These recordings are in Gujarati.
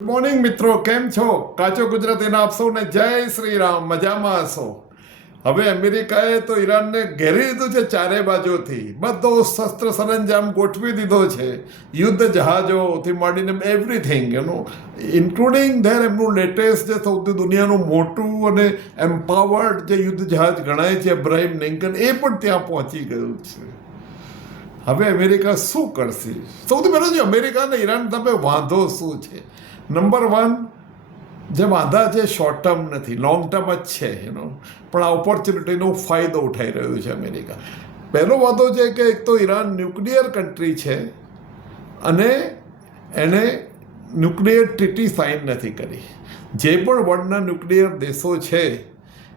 ગુડ મોર્નિંગ મિત્રો, કેમ છો? કાચો ગુજરાતીના આપ સૌને જય શ્રી રામ. મજામાં હશો? હવે અમેરિકાએ તો ઈરાનને ઘેરી લીધું છે ચારે બાજુથી. બધો શસ્ત્ર સરંજામ ગોઠવી દીધો છે, યુદ્ધ જહાજોથી માંડીને એવરીથિંગ ઇન્ક્લુડિંગ ધેર એમનું લેટેસ્ટ જે સૌથી દુનિયાનું મોટું અને એમ્પાવર્ડ જે યુદ્ધ જહાજ ગણાય છે અબ્રાહિમ લિંકન, એ પણ ત્યાં પહોંચી ગયું છે. હવે અમેરિકા શું કરશે? સૌથી પહેલાં જે અમેરિકા અને ઈરાન સામે વાંધો શું છે? નંબર વન, જે વાંધા છે શોર્ટ ટર્મ નથી, લોંગ ટર્મ જ છે પણ આ ઓપોર્ચ્યુનિટીનો ફાયદો ઉઠાઈ રહ્યું છે અમેરિકા. પહેલો વાંધો છે કે એક તો ઈરાન ન્યુક્લિયર કન્ટ્રી છે અને એણે ન્યુક્લિયર ટ્રીટી સાઇન નથી કરી. જે પણ વર્લ્ડના ન્યુક્લિયર દેશો છે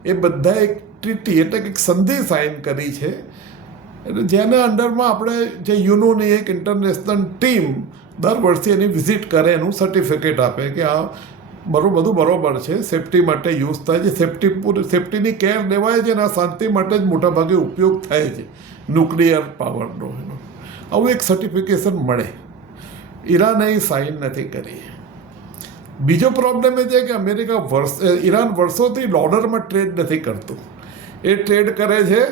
એ બધા એક ટ્રીટી એટલે કે એક સંધિ સાઇન કરી છે, એટલે જેના અંડરમાં આપણે જે યુનોની એક ઇન્ટરનેશનલ ટીમ દર વર્ષે એની વિઝિટ કરે, એનું સર્ટિફિકેટ આપે કે આ બધું બરોબર છે, સેફટી માટે યુઝ થાય છે, સેફટીની કેર લેવાય છે અને આ શાંતિ માટે જ મોટાભાગે ઉપયોગ થાય છે ન્યુક્લિયર પાવરનો. આવું એક સર્ટિફિકેશન મળે. ઈરાને એ સાઇન નથી કરી. બીજો પ્રોબ્લેમ એ છે કે ઈરાન વર્ષોથી ડોલરમાં ટ્રેડ નથી કરતું. એ ટ્રેડ કરે છે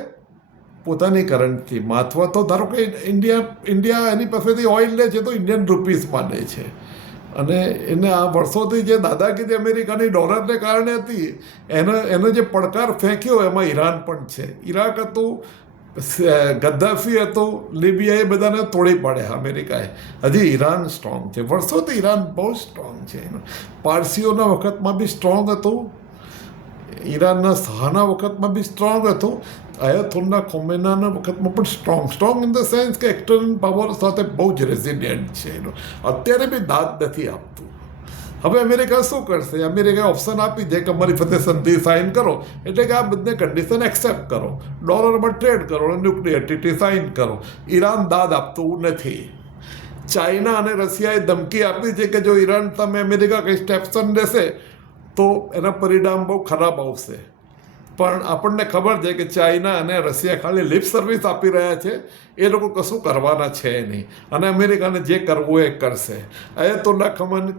પોતાની કરન્સી. અથવા તો ધારો કે ઇન્ડિયા એની પાસેથી ઓઇલ લે છે તો ઇન્ડિયન રૂપીસમાં લે છે, અને એને આ વર્ષોથી જે દાદાગીરી અમેરિકાની ડોલરને કારણે હતી એનો જે પડકાર ફેંક્યો એમાં ઈરાન પણ છે. ઈરાક હતું, ગદ્દાફી હતું, લિબિયા, એ બધાને તોડી પાડ્યા અમેરિકાએ. હજી ઈરાન સ્ટ્રોંગ છે, વર્ષોથી ઈરાન બહુ સ્ટ્રોંગ છે. પારસીઓના વખતમાં બી સ્ટ્રોંગ હતું, ઈરાનના શાહના વખતમાં બી સ્ટ્રોંગ હતું, આયતોલ્લા ખોમેનાના વખતમાં પણ સ્ટ્રોંગ ઇન ધ સેન્સ કે એક્સટર્નલ પાવર સાથે બહુ જ રેઝિલિયન્ટ છે. અત્યારે બી દાદ નથી આપતું. હવે અમેરિકા શું કરશે? અમેરિકાએ ઓપ્શન આપી દે કે અમારી ફતે સંધિ સાઇન કરો, એટલે કે આ બંને કન્ડિશન એક્સેપ્ટ કરો, ડોલરમાં ટ્રેડ કરો, ન્યુક્લિયર ટ્રીટી સાઇન કરો. ઈરાન દાદ આપતું નથી. ચાઇના અને રશિયાએ ધમકી આપી છે કે જો ઈરાન સામે અમેરિકા કંઈ સ્ટેપ્સન લેશે તો એના પરિણામ બહુ ખરાબ આવશે. પણ આપણને ખબર છે કે ચાઇના અને રશિયા ખાલી લિપ સર્વિસ આપી રહ્યા છે, એ લોકો કશું કરવાના છે નહીં, અને અમેરિકાને જે કરવું એ કરશે. આયતોલ્લા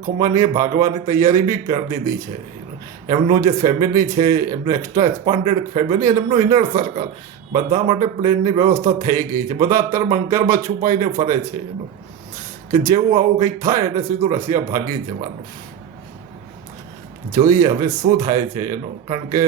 ખોમેનીએ ભાગવાની તૈયારી બી કરી દીધી છે. એમનું જે ફેમિલી છે, એમનું એક્સ્ટ્રા એક્સપાન્ડેડ ફેમિલી અને એમનું ઇનર સર્કલ, બધા માટે પ્લેનની વ્યવસ્થા થઈ ગઈ છે. બધા અત્યારે બંકરમાં છુપાઈને ફરે છે કે જેવું આવું કંઈક થાય એટલે સીધું રશિયા ભાગી જવાનું. જોઈએ હવે શું થાય છે કારણ કે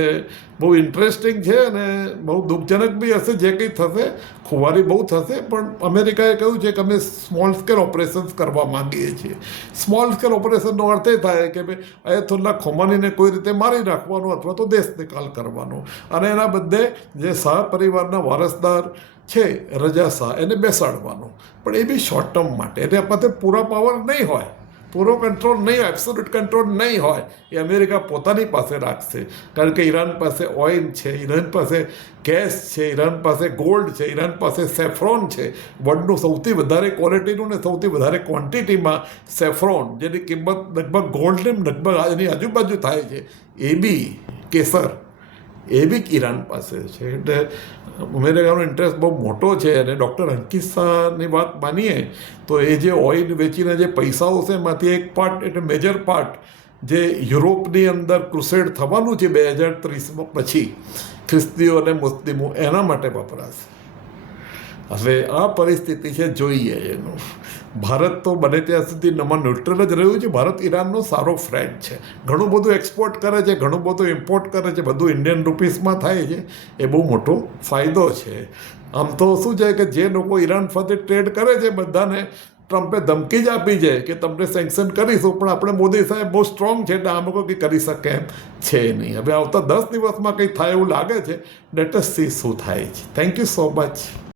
બહુ ઇન્ટરેસ્ટિંગ છે અને બહુ દુઃખજનક બી હશે જે કંઈ થશે. ખુવારી બહુ થશે, પણ અમેરિકાએ કહ્યું છે કે અમે સ્મોલ સ્કેલ ઓપરેશન્સ કરવા માંગીએ છીએ. સ્મોલ સ્કેલ ઓપરેશનનો અર્થ એ થાય કે ભાઈ આયતોલ્લા ખોમેનીને કોઈ રીતે મારી નાખવાનો અથવા તો દેશ નિકાલ કરવાનો, અને એના બદલે જે શાહ પરિવારના વારસદાર છે રજા શાહ એને બેસાડવાનો. પણ એ બી શોર્ટ ટર્મ માટે, એટલે પાસે પૂરા પાવર નહીં હોય, પૂરો કંટ્રોલ નહીં હોય, એબ્સોલ્યુટ કંટ્રોલ નહીં હોય. એ અમેરિકા પોતાની પાસે રાખશે, કારણ કે ઈરાન પાસે ઓઇલ છે, ઈરાન પાસે ગેસ છે, ઈરાન પાસે ગોલ્ડ છે, ઈરાન પાસે સેફ્રોન છે. વર્લ્ડનું સૌથી વધારે ક્વોલિટીનું ને સૌથી વધારે ક્વોન્ટિટીમાં સેફ્રોન, જેની કિંમત લગભગ ગોલ્ડની લગભગ એની આજુબાજુ થાય છે, એ બી કેસર, એ બી ઈરાન પાસે છે. એટલે અમેરિકાનો ઇન્ટરેસ્ટ બહુ મોટો છે. અને ડૉક્ટર અંકિતની વાત માનીએ તો એ જે ઓઇલ વેચીને જે પૈસાઓ છે એમાંથી એક પાર્ટ, એટલે મેજર પાર્ટ, જે યુરોપની અંદર ક્રુસેડ થવાનું છે 2030 પછી, ખ્રિસ્તીઓ અને મુસ્લિમો, એના માટે વપરાશે. હવે આ પરિસ્થિતિ છે, જોઈએ ભારત તો બને ત્યાં સુધી નમન ન્યુટ્રલ જ રહ્યું છે. ભારત ઈરાનનો સારો ફ્રેન્ડ છે, ઘણું બધું એક્સપોર્ટ કરે છે, ઘણું બધું ઇમ્પોર્ટ કરે છે, બધું ઇન્ડિયન રૂપીસમાં થાય છે. એ બહુ મોટો ફાયદો છે. આમ તો શું છે કે જે લોકો ઈરાન સાથે ટ્રેડ કરે છે બધાને ટ્રમ્પે ધમકી જ આપી છે કે તમને સેન્કશન કરીશું, પણ આપણે મોદી સાહેબ બહુ સ્ટ્રોંગ છે એટલે આ લોકો કંઈ કરી શકે એમ છે નહીં. હવે આવતા 10 દિવસમાં કંઈ થાય એવું લાગે છે. લેટ અસ સી શું થાય છે. Thank you so much.